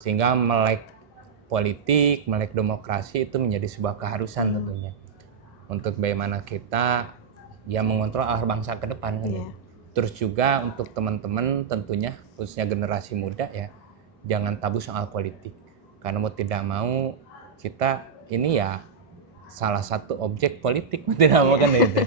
Sehingga melek politik, melek demokrasi itu menjadi sebuah keharusan tentunya. Untuk bagaimana kita mengontrol arah bangsa ke depan kan. Terus juga untuk teman-teman tentunya khususnya generasi muda ya, jangan tabu soal politik. Karena mau tidak mau kita ini ya salah satu objek politik mau tidak mau kan itu.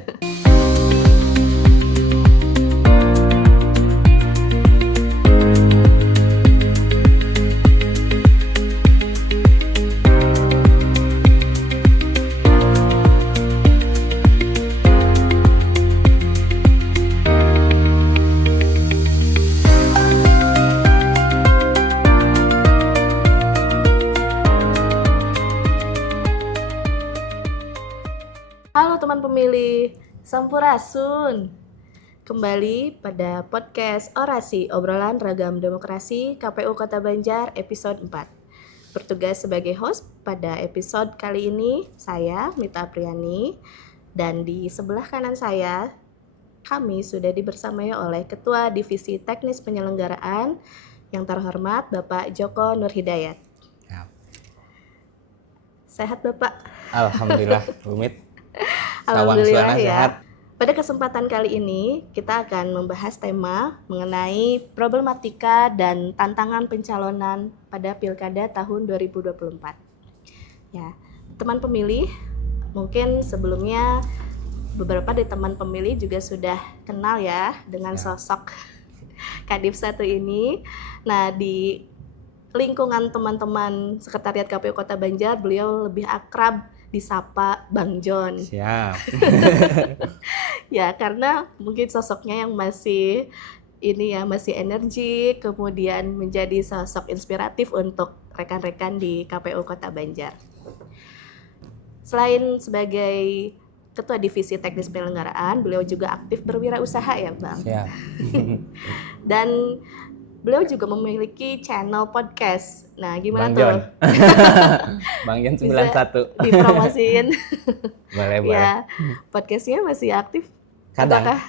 Halo teman pemilih Sampurasun. Kembali pada podcast Orasi Obrolan Ragam Demokrasi KPU Kota Banjar episode 4. Bertugas sebagai host pada episode kali ini saya Mita Apriani, dan di sebelah kanan saya kami sudah dibersamai oleh Ketua Divisi Teknis Penyelenggaraan yang terhormat Bapak Joko Nurhidayat. Ya. Sehat Bapak? Alhamdulillah, Rumit. Alhamdulillah ya. Pada kesempatan kali ini kita akan membahas tema mengenai problematika dan tantangan pencalonan pada Pilkada tahun 2024. Ya, teman pemilih, mungkin sebelumnya beberapa dari teman pemilih juga sudah kenal ya dengan sosok Kadif 1 ini. Nah, di lingkungan teman-teman Sekretariat KPU Kota Banjar, beliau lebih akrab disapa Bang John. Siap. Ya, karena mungkin sosoknya yang masih energi, kemudian menjadi sosok inspiratif untuk rekan-rekan di KPU Kota Banjar. Selain sebagai Ketua Divisi Teknis Penyelenggaraan, beliau juga aktif berwirausaha ya, Bang. Siap. Dan beliau juga memiliki channel podcast. Nah, gimana Bang tuh? John. Bang John 91. Bisa dipromosiin. Boleh. Ya, podcastnya masih aktif? Kadang. Apakah?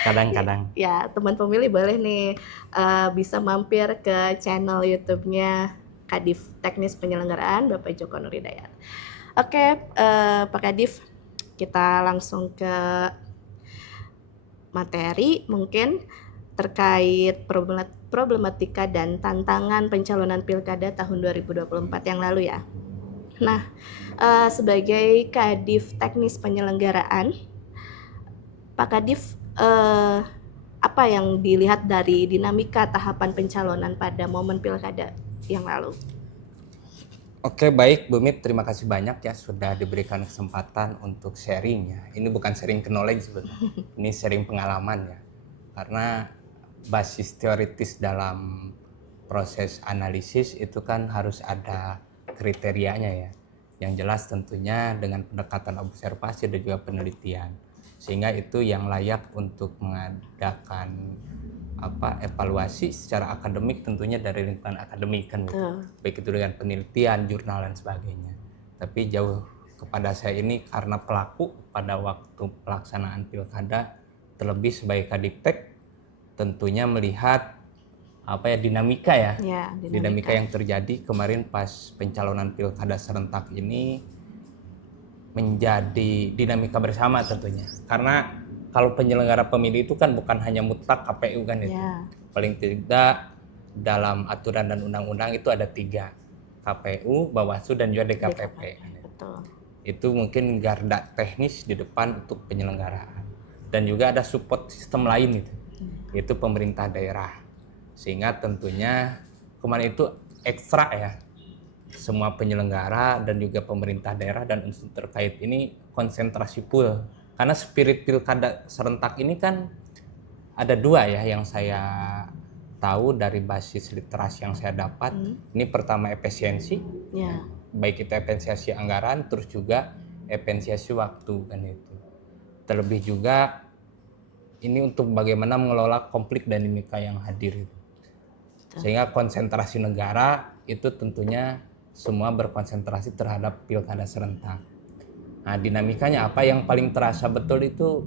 Kadang-kadang. Ya, teman pemilih boleh nih bisa mampir ke channel YouTube-nya Kadif Teknis Penyelenggaraan Bapak Joko Nurhidayat. Oke, Pak Kadif, kita langsung ke materi mungkin terkait problematika dan tantangan pencalonan Pilkada tahun 2024 yang lalu ya. Nah, sebagai Kadif Teknis Penyelenggaraan, Pak Kadif, apa yang dilihat dari dinamika tahapan pencalonan pada momen Pilkada yang lalu? Oke, baik Bu Mit, terima kasih banyak ya sudah diberikan kesempatan untuk sharing ya. Ini bukan sharing knowledge sebetulnya, ini sharing pengalaman ya. Karena basis teoritis dalam proses analisis itu kan harus ada kriterianya ya. Yang jelas tentunya dengan pendekatan observasi dan juga penelitian. Sehingga itu yang layak untuk mengadakan evaluasi secara akademik tentunya dari lingkungan akademik kan gitu. Baik itu dengan penelitian, jurnal dan sebagainya. Tapi jauh kepada saya ini karena pelaku pada waktu pelaksanaan pilkada, terlebih sebagai Kadiptek tentunya melihat dinamika ya. Dinamika yang terjadi kemarin pas pencalonan pilkada serentak ini menjadi dinamika bersama tentunya. Karena kalau penyelenggara pemilu itu kan bukan hanya mutlak KPU kan itu. Paling tidak dalam aturan dan undang-undang itu ada 3, KPU, Bawaslu dan juga DKPP. Betul. Itu mungkin garda teknis di depan untuk penyelenggaraan. Dan juga ada support sistem lain itu. Itu pemerintah daerah. Sehingga tentunya kemarin itu ekstra ya. Semua penyelenggara dan juga pemerintah daerah dan unsur terkait ini konsentrasi full. Karena spirit pilkada serentak ini kan ada 2 ya yang saya tahu dari basis literasi yang saya dapat. Ini pertama efisiensi, baik itu efisiensi anggaran, terus juga efisiensi waktu kan itu. Terlebih juga ini untuk bagaimana mengelola konflik dinamika yang hadir itu. Sehingga konsentrasi negara itu tentunya semua berkonsentrasi terhadap pilkada serentak. Nah, dinamikanya apa yang paling terasa betul itu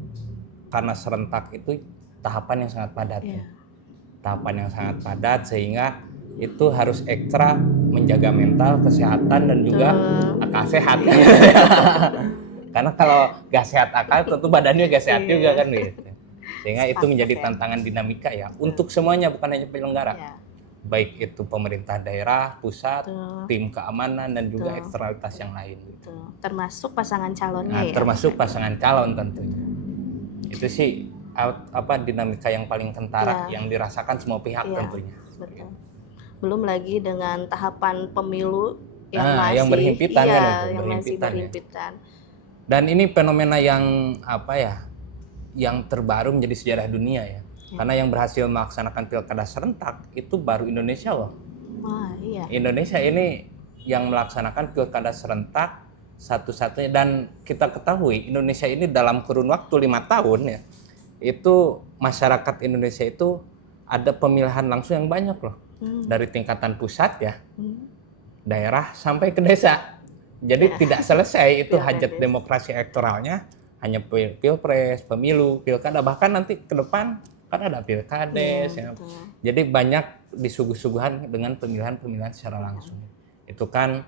karena serentak itu tahapan yang sangat padat. Tahapan yang sangat padat sehingga itu harus ekstra menjaga mental, kesehatan dan juga akal sehat. Karena kalau gak sehat akal tentu badannya gak sehat juga kan gitu. Sehingga itu menjadi tantangan dinamika ya untuk semuanya, bukan hanya penyelenggara. Baik itu pemerintah daerah, pusat, tim keamanan dan juga eksternalitas yang lain. Termasuk pasangan calonnya ya. Termasuk pasangan calon tentunya. Itu sih dinamika yang paling kentara yang dirasakan semua pihak tentunya. Betul. Belum lagi dengan tahapan pemilu yang yang berhimpitan kan itu, yang masih berhimpitan. Dan ini fenomena yang yang terbaru menjadi sejarah dunia ya. Karena yang berhasil melaksanakan pilkada serentak itu baru Indonesia loh. Wah, iya. Indonesia ini yang melaksanakan pilkada serentak satu-satunya, dan kita ketahui Indonesia ini dalam kurun waktu 5 tahun ya, itu masyarakat Indonesia itu ada pemilihan langsung yang banyak loh. Dari tingkatan pusat ya, daerah sampai ke desa. Jadi tidak selesai itu hajat demokrasi elektoralnya hanya pilpres, pemilu, pilkada, bahkan nanti ke depan kan ada pilkades ya. Jadi banyak disuguh-suguhan dengan pemilihan-pemilihan secara langsung. Itu kan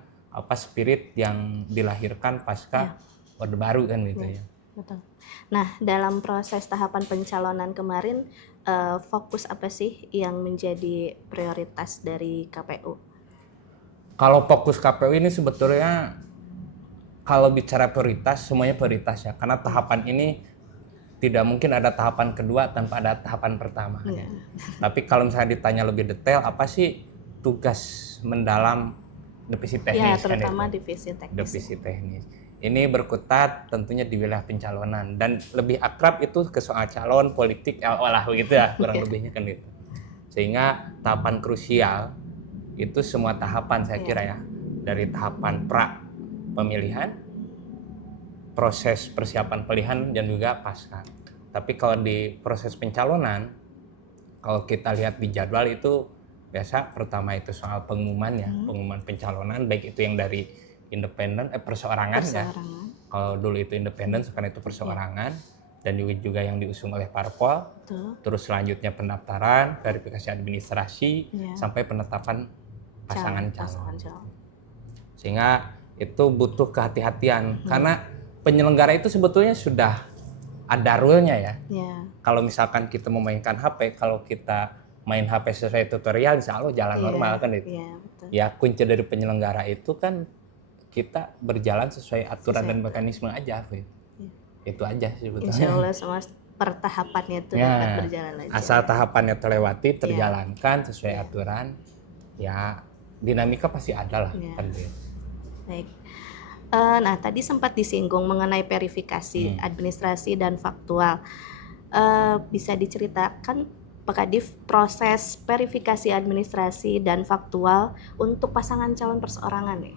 spirit yang dilahirkan pasca Orde Baru kan gitu ya. Betul. Nah, dalam proses tahapan pencalonan kemarin fokus apa sih yang menjadi prioritas dari KPU? Kalau fokus KPU ini sebetulnya kalau bicara prioritas, semuanya prioritas ya. Karena tahapan ini tidak mungkin ada tahapan kedua tanpa ada tahapan pertama. Ya. Tapi kalau misalnya ditanya lebih detail, apa sih tugas mendalam divisi teknis? Ya, terutama divisi teknis. Divisi teknis. Ini berkutat tentunya di wilayah pencalonan. Dan lebih akrab itu ke soal calon, politik, olah begitu ya, kurang lebihnya kan gitu. Sehingga tahapan krusial itu semua tahapan saya kira ya, dari tahapan pra pemilihan, proses persiapan pilihan dan juga pasca. Tapi kalau di proses pencalonan, kalau kita lihat di jadwal itu biasa pertama itu soal pengumuman ya, pengumuman pencalonan, baik itu yang dari independen, perseorangan ya. Kalau dulu itu independen, sekarang itu perseorangan, dan juga yang diusung oleh parpol. Terus selanjutnya pendaftaran, verifikasi administrasi, sampai penetapan pasangan calon. Sehingga itu butuh kehati-hatian karena penyelenggara itu sebetulnya sudah ada rule-nya ya. Kalau misalkan kita memainkan HP, kalau kita main HP sesuai tutorial insya Allah jalan normal kan itu. Ya kunci dari penyelenggara itu kan kita berjalan sesuai aturan dan mekanisme aja. Itu aja sebetulnya. Insya Allah semua pertahapannya itu dapat berjalan aja. Asal tahapannya terlewati, terjalankan sesuai aturan, ya dinamika pasti ada lah. Baik. Nah, tadi sempat disinggung mengenai verifikasi administrasi dan faktual. Bisa diceritakan Pak Kadif proses verifikasi administrasi dan faktual untuk pasangan calon perseorangan nih?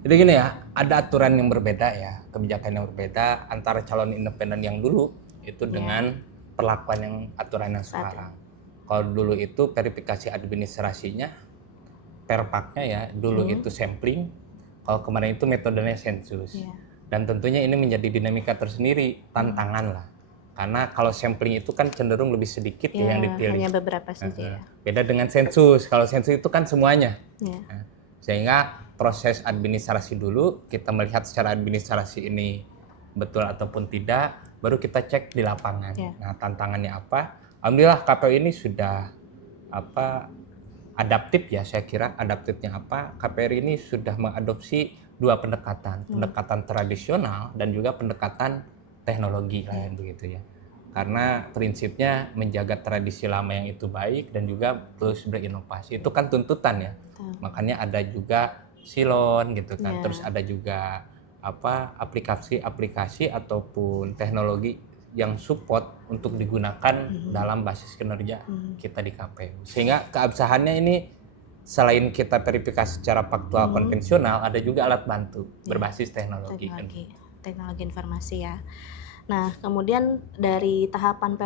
Jadi gini ya, ada aturan yang berbeda ya, kebijakan yang berbeda antara calon independen yang dulu itu dengan perlakuan yang aturan yang sekarang. Kalau dulu itu verifikasi administrasinya, perpaknya ya, dulu itu sampling, kalau kemarin itu metodenya sensus. Dan tentunya ini menjadi dinamika tersendiri, tantangan lah. Karena kalau sampling itu kan cenderung lebih sedikit yang dipilih. Hanya beberapa saja ya. Beda dengan sensus, kalau sensus itu kan semuanya. Sehingga proses administrasi dulu, kita melihat secara administrasi ini betul ataupun tidak, baru kita cek di lapangan. Nah, tantangannya apa? Alhamdulillah KPU ini sudah adaptif ya, saya kira adaptifnya apa? KPRI ini sudah mengadopsi dua pendekatan, pendekatan tradisional dan juga pendekatan teknologi lain begitu ya. Karena prinsipnya menjaga tradisi lama yang itu baik dan juga terus berinovasi. Itu kan tuntutan ya. Makanya ada juga silon gitu kan. Terus ada juga aplikasi-aplikasi ataupun teknologi yang support untuk digunakan dalam basis kinerja kita di KPU. Sehingga keabsahannya ini selain kita verifikasi secara faktual konvensional, ada juga alat bantu berbasis teknologi. Teknologi informasi ya. Nah, kemudian dari tahapan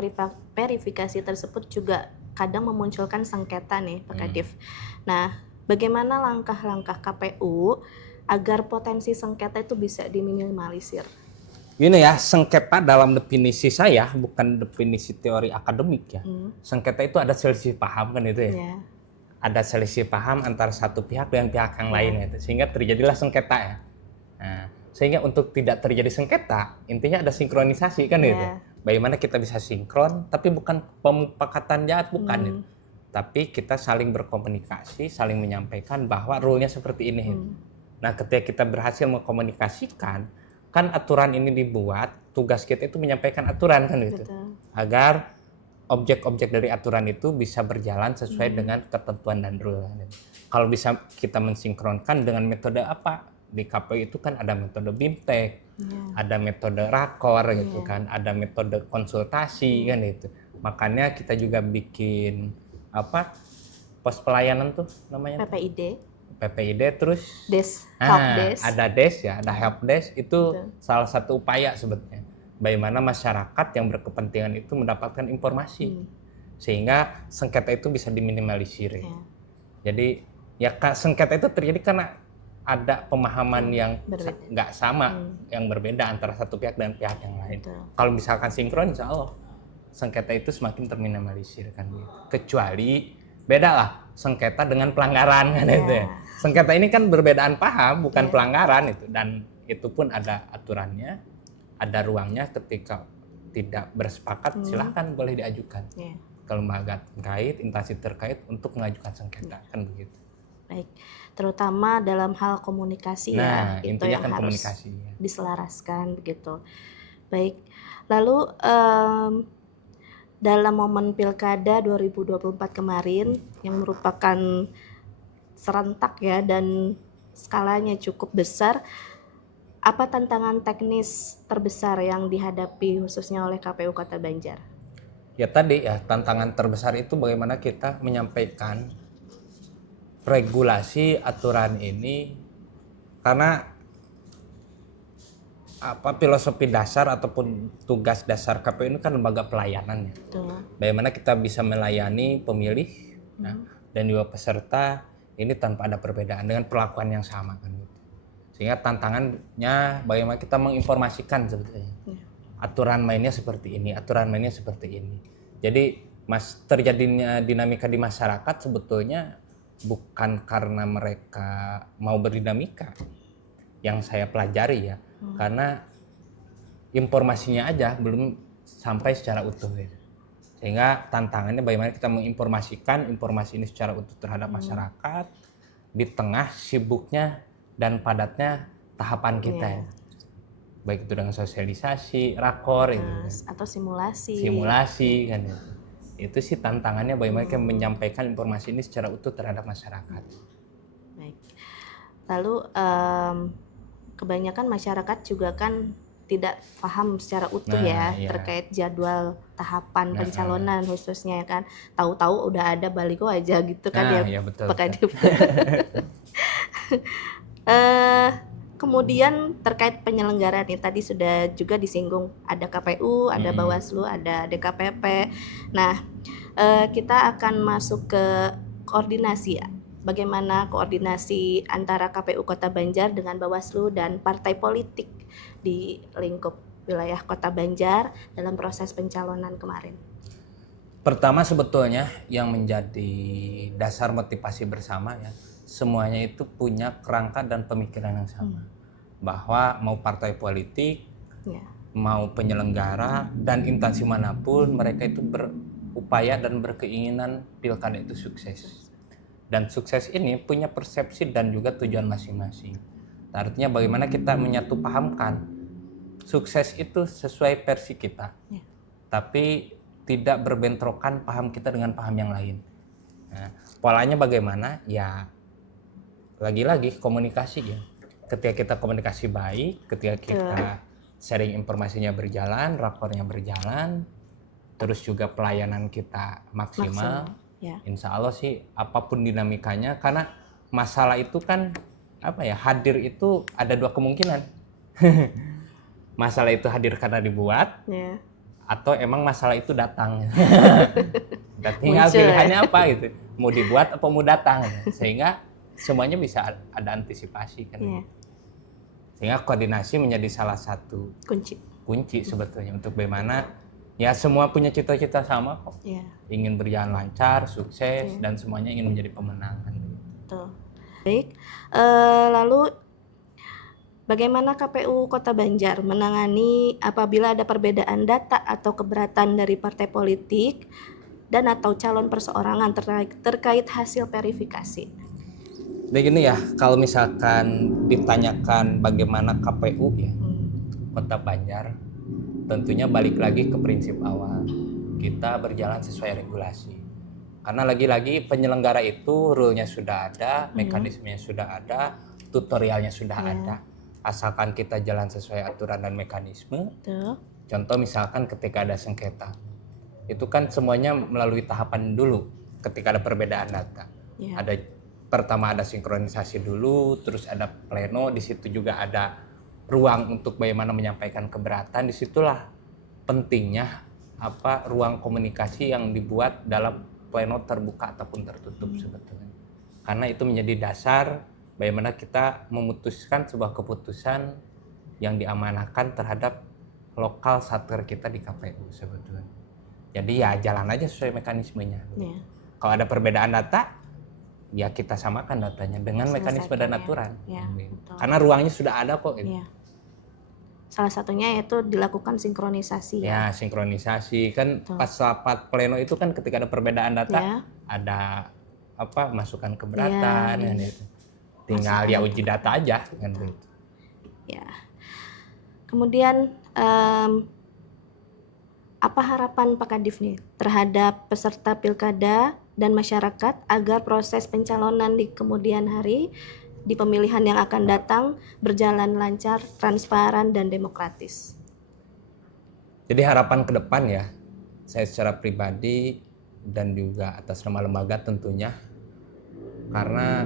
verifikasi tersebut juga kadang memunculkan sengketa nih, Pak Kadif. Nah, bagaimana langkah-langkah KPU agar potensi sengketa itu bisa diminimalisir? Gini ya, sengketa dalam definisi saya bukan definisi teori akademik ya. Sengketa itu ada selisih paham kan itu ya. ada selisih paham antara satu pihak dengan pihak yang lain gitu, sehingga terjadilah sengketa ya. Nah, sehingga untuk tidak terjadi sengketa, intinya ada sinkronisasi kan gitu. Bagaimana kita bisa sinkron, tapi bukan pemufakatan jahat, bukan gitu. Tapi kita saling berkomunikasi, saling menyampaikan bahwa rule-nya seperti ini. Nah, ketika kita berhasil mengkomunikasikan, kan aturan ini dibuat, tugas kita itu menyampaikan aturan kan gitu. Betul. Agar objek-objek dari aturan itu bisa berjalan sesuai dengan ketentuan dan rule. Kalau bisa kita mensinkronkan dengan metode apa? Di KPU itu kan ada metode BIMTEK, ada metode rakor gitu kan, ada metode konsultasi kan itu. Makanya kita juga bikin pos pelayanan tuh namanya PPID terus helpdesk. Ada desk ya, ada helpdesk itu salah satu upaya sebetulnya. Bagaimana masyarakat yang berkepentingan itu mendapatkan informasi sehingga sengketa itu bisa diminimalisir. Jadi ya sengketa itu terjadi karena ada pemahaman yang nggak sama, yang berbeda antara satu pihak dan pihak yang lain. Kalau misalkan sinkron, insya Allah sengketa itu semakin terminimalisir kan. Kecuali beda lah sengketa dengan pelanggaran kan itu ya. Sengketa ini kan berbedaan paham, bukan pelanggaran itu, dan itu pun ada aturannya, ada ruangnya. Ketika tidak bersepakat silahkan boleh diajukan ke lembaga terkait, instansi terkait untuk mengajukan sengketa kan begitu. Baik, terutama dalam hal komunikasi itu yang kan harus komunikasi, diselaraskan begitu. Baik, lalu dalam momen Pilkada 2024 kemarin yang merupakan serentak ya dan skalanya cukup besar, apa tantangan teknis terbesar yang dihadapi khususnya oleh KPU Kota Banjar? Ya tadi ya, tantangan terbesar itu bagaimana kita menyampaikan regulasi aturan ini, karena filosofi dasar ataupun tugas dasar KPU ini kan lembaga pelayanan ya. Bagaimana kita bisa melayani pemilih dan juga peserta ini tanpa ada perbedaan dengan perlakuan yang sama kan gitu. Sehingga tantangannya bagaimana kita menginformasikan sebetulnya. Aturan mainnya seperti ini, aturan mainnya seperti ini. Jadi terjadinya dinamika di masyarakat sebetulnya bukan karena mereka mau berdinamika, yang saya pelajari ya, karena informasinya aja belum sampai secara utuh gitu. Sehingga tantangannya bagaimana kita menginformasikan informasi ini secara utuh terhadap masyarakat di tengah sibuknya dan padatnya tahapan kita ya. Baik itu dengan sosialisasi, rakor atau simulasi kan ya. Itu sih tantangannya bagaimana kita menyampaikan informasi ini secara utuh terhadap masyarakat. Baik. Lalu kebanyakan masyarakat juga kan tidak paham secara utuh terkait jadwal tahapan pencalonan khususnya kan. Tahu-tahu udah ada baliho aja gitu kan betul. Kemudian terkait penyelenggaraan nih, tadi sudah juga disinggung ada KPU, ada Bawaslu, ada DKPP. Nah, kita akan masuk ke koordinasi ya. Bagaimana koordinasi antara KPU Kota Banjar dengan Bawaslu dan partai politik di lingkup wilayah Kota Banjar dalam proses pencalonan kemarin? Pertama sebetulnya yang menjadi dasar motivasi bersama ya, semuanya itu punya kerangka dan pemikiran yang sama. Bahwa mau partai politik, mau penyelenggara dan instansi manapun, mereka itu berupaya dan berkeinginan pilkada itu sukses. Dan sukses ini punya persepsi dan juga tujuan masing-masing. Artinya bagaimana kita menyatu pahamkan sukses itu sesuai versi kita, tapi tidak berbentrokan paham kita dengan paham yang lain. Nah, polanya bagaimana? Ya lagi-lagi komunikasi ya. Ketika kita komunikasi baik, ketika kita sharing informasinya berjalan, rapornya berjalan, terus juga pelayanan kita maksimal. Insya Allah sih apapun dinamikanya, karena masalah itu kan hadir itu ada dua kemungkinan. Masalah itu hadir karena dibuat, atau emang masalah itu datang. Dan tinggal pilihannya apa gitu, mau dibuat atau mau datang, sehingga semuanya bisa ada antisipasi kan. Sehingga koordinasi menjadi salah satu kunci sebetulnya untuk bagaimana Ya semua punya cita-cita sama kok. Ya, Ingin berjalan lancar, sukses, dan semuanya ingin menjadi pemenang. betul. Baik, lalu bagaimana KPU Kota Banjar menangani apabila ada perbedaan data atau keberatan dari partai politik dan atau calon perseorangan terkait hasil verifikasi? Begini ya, kalau misalkan ditanyakan bagaimana KPU ya, Kota Banjar, tentunya balik lagi ke prinsip awal. Kita berjalan sesuai regulasi. Karena lagi-lagi penyelenggara itu rule-nya sudah ada, mekanismenya sudah ada, tutorialnya sudah ada. Asalkan kita jalan sesuai aturan dan mekanisme. Betul. Contoh misalkan ketika ada sengketa. Itu kan semuanya melalui tahapan dulu ketika ada perbedaan data. Ya. Pertama ada sinkronisasi dulu, terus ada pleno, di situ juga ada ruang untuk bagaimana menyampaikan keberatan. Disitulah pentingnya ruang komunikasi yang dibuat dalam pleno terbuka ataupun tertutup sebetulnya. Karena itu menjadi dasar bagaimana kita memutuskan sebuah keputusan yang diamanahkan terhadap lokal satker kita di KPU sebetulnya. Jadi ya jalan aja sesuai mekanismenya. Ya. Kalau ada perbedaan data, ya kita samakan datanya dengan mekanisme dan aturan. Ya, betul. Karena ruangnya sudah ada kok. Gitu. Ya. Salah satunya yaitu dilakukan sinkronisasi. Ya, sinkronisasi kan pas rapat pleno itu kan ketika ada perbedaan data ada masukan keberatan kan itu. Tinggal ya uji data aja kan gitu. Ya. Kemudian apa harapan Pak Kadif nih terhadap peserta pilkada dan masyarakat agar proses pencalonan di kemudian hari di pemilihan yang akan datang berjalan lancar, transparan, dan demokratis? Jadi harapan ke depan ya, saya secara pribadi dan juga atas nama lembaga tentunya, karena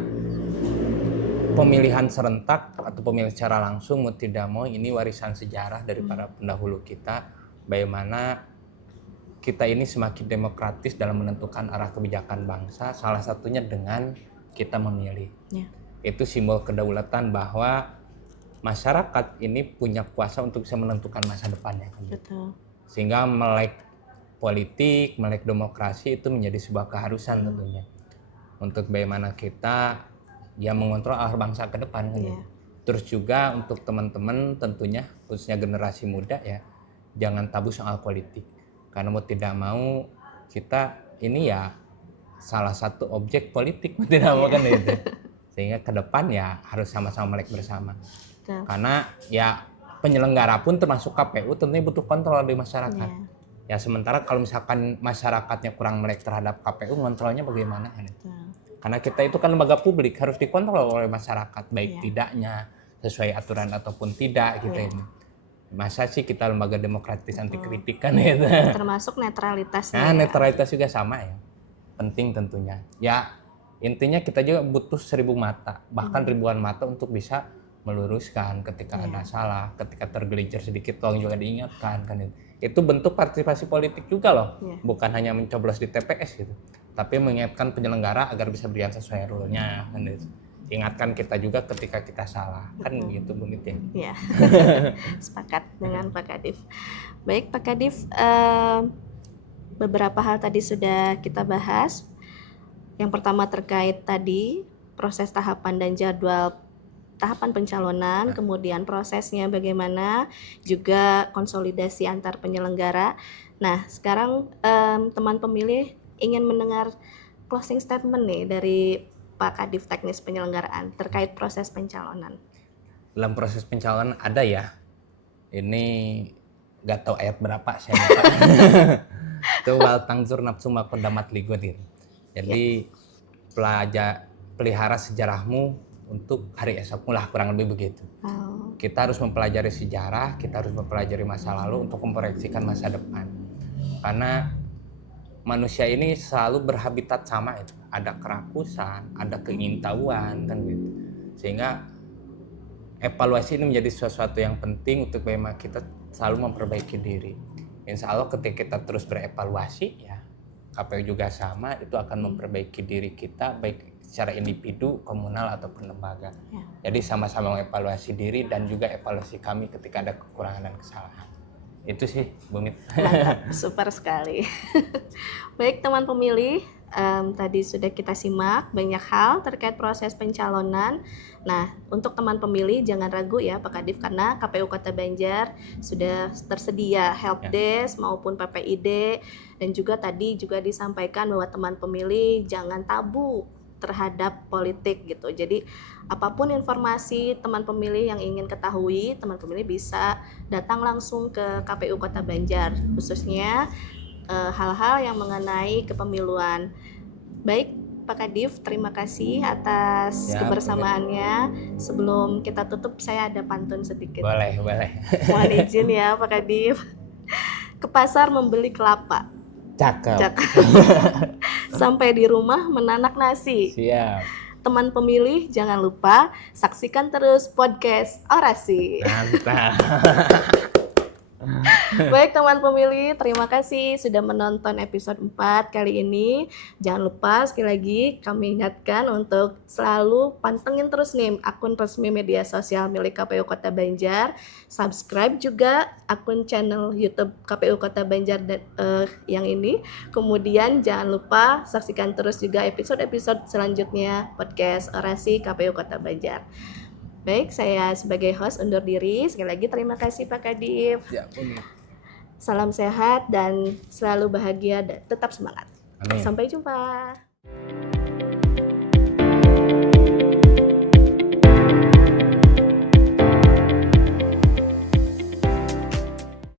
pemilihan serentak atau pemilihan secara langsung mau tidak mau ini warisan sejarah dari para pendahulu kita, bagaimana kita ini semakin demokratis dalam menentukan arah kebijakan bangsa, salah satunya dengan kita memilih. Ya. Itu simbol kedaulatan bahwa masyarakat ini punya kuasa untuk bisa menentukan masa depannya. Betul. Sehingga melek politik, melek demokrasi itu menjadi sebuah keharusan tentunya. Untuk bagaimana kita mengontrol arah bangsa ke depan. Ya. Terus juga untuk teman-teman tentunya, khususnya generasi muda ya, jangan tabu soal politik. Karena mau tidak mau kita ini ya salah satu objek politik mau tidak mau kan itu. Sehingga ke depan ya harus sama-sama melek bersama. Betul. Karena ya penyelenggara pun termasuk KPU tentunya butuh kontrol dari masyarakat. Ya sementara kalau misalkan masyarakatnya kurang melek terhadap KPU, kontrolnya bagaimana? Karena kita itu kan lembaga publik, harus dikontrol oleh masyarakat, baik tidaknya sesuai aturan ataupun tidak gitu ini. Masa sih kita lembaga demokratis anti kritik kan itu. Termasuk netralitasnya. Nah, netralitas juga sama ya. Penting tentunya. Ya intinya kita juga butuh 1000 mata, bahkan ribuan mata untuk bisa meluruskan ketika ada salah, ketika tergelincir sedikit tolong juga diingatkan kan itu. Itu bentuk partisipasi politik juga loh, bukan hanya mencoblos di TPS gitu, tapi mengingatkan penyelenggara agar bisa berjalan sesuai rule-nya kan itu. Ingatkan kita juga ketika kita salah, kan gitu Bu Nit ya. Sepakat dengan Pak Kadif. Baik Pak Kadif, beberapa hal tadi sudah kita bahas. Yang pertama terkait tadi proses tahapan dan jadwal tahapan pencalonan, kemudian prosesnya bagaimana, juga konsolidasi antar penyelenggara. Nah, sekarang teman pemilih ingin mendengar closing statement nih dari Pak Kadif Teknis Penyelenggaraan terkait proses pencalonan. Dalam proses pencalonan ada ya, ini nggak tahu ayat berapa saya lupa. Itu wal tangzur nafsu makodamat ligodir. Jadi pelihara sejarahmu untuk hari esokmu lah, kurang lebih begitu. Kita harus mempelajari sejarah, kita harus mempelajari masa lalu untuk memproyeksikan masa depan. Karena manusia ini selalu berhabitat sama itu. Ada kerakusan, ada keingintahuan kan gitu. Sehingga evaluasi ini menjadi sesuatu yang penting untuk bagaimana kita selalu memperbaiki diri. Insya Allah ketika kita terus berevaluasi ya, KPU juga sama, itu akan memperbaiki diri kita baik secara individu, komunal ataupun lembaga. Jadi sama-sama mengevaluasi diri dan juga evaluasi kami ketika ada kekurangan dan kesalahan. Itu sih, Bumit. Mantap, super sekali. Baik teman pemilih, tadi sudah kita simak banyak hal terkait proses pencalonan. Nah, untuk teman pemilih jangan ragu ya Pak Kadif, karena KPU Kota Banjar sudah tersedia helpdesk maupun PPID, dan juga tadi juga disampaikan bahwa teman pemilih jangan tabu terhadap politik gitu. Jadi apapun informasi teman pemilih yang ingin ketahui, teman pemilih bisa datang langsung ke KPU Kota Banjar, khususnya hal-hal yang mengenai kepemiluan. Baik Pak Kadif, terima kasih atas Ya, kebersamaannya. Sebelum kita tutup, saya ada pantun sedikit. boleh. Mohon izin ya Pak Kadif. Ke pasar membeli kelapa, Cakep. sampai di rumah menanak nasi. Siap. Teman pemilih jangan lupa saksikan terus podcast Orasi. Mantap. Baik teman pemilih, terima kasih sudah menonton episode 4 kali ini. Jangan lupa sekali lagi kami ingatkan untuk selalu pantengin terus nih akun resmi media sosial milik KPU Kota Banjar. Subscribe juga akun channel YouTube KPU Kota Banjar yang ini. Kemudian jangan lupa saksikan terus juga episode-episode selanjutnya podcast Orasi KPU Kota Banjar. Baik, saya sebagai host undur diri. Sekali lagi terima kasih Pak Kadif. Ya, Bumit. Salam sehat dan selalu bahagia dan tetap semangat. Amin. Sampai jumpa.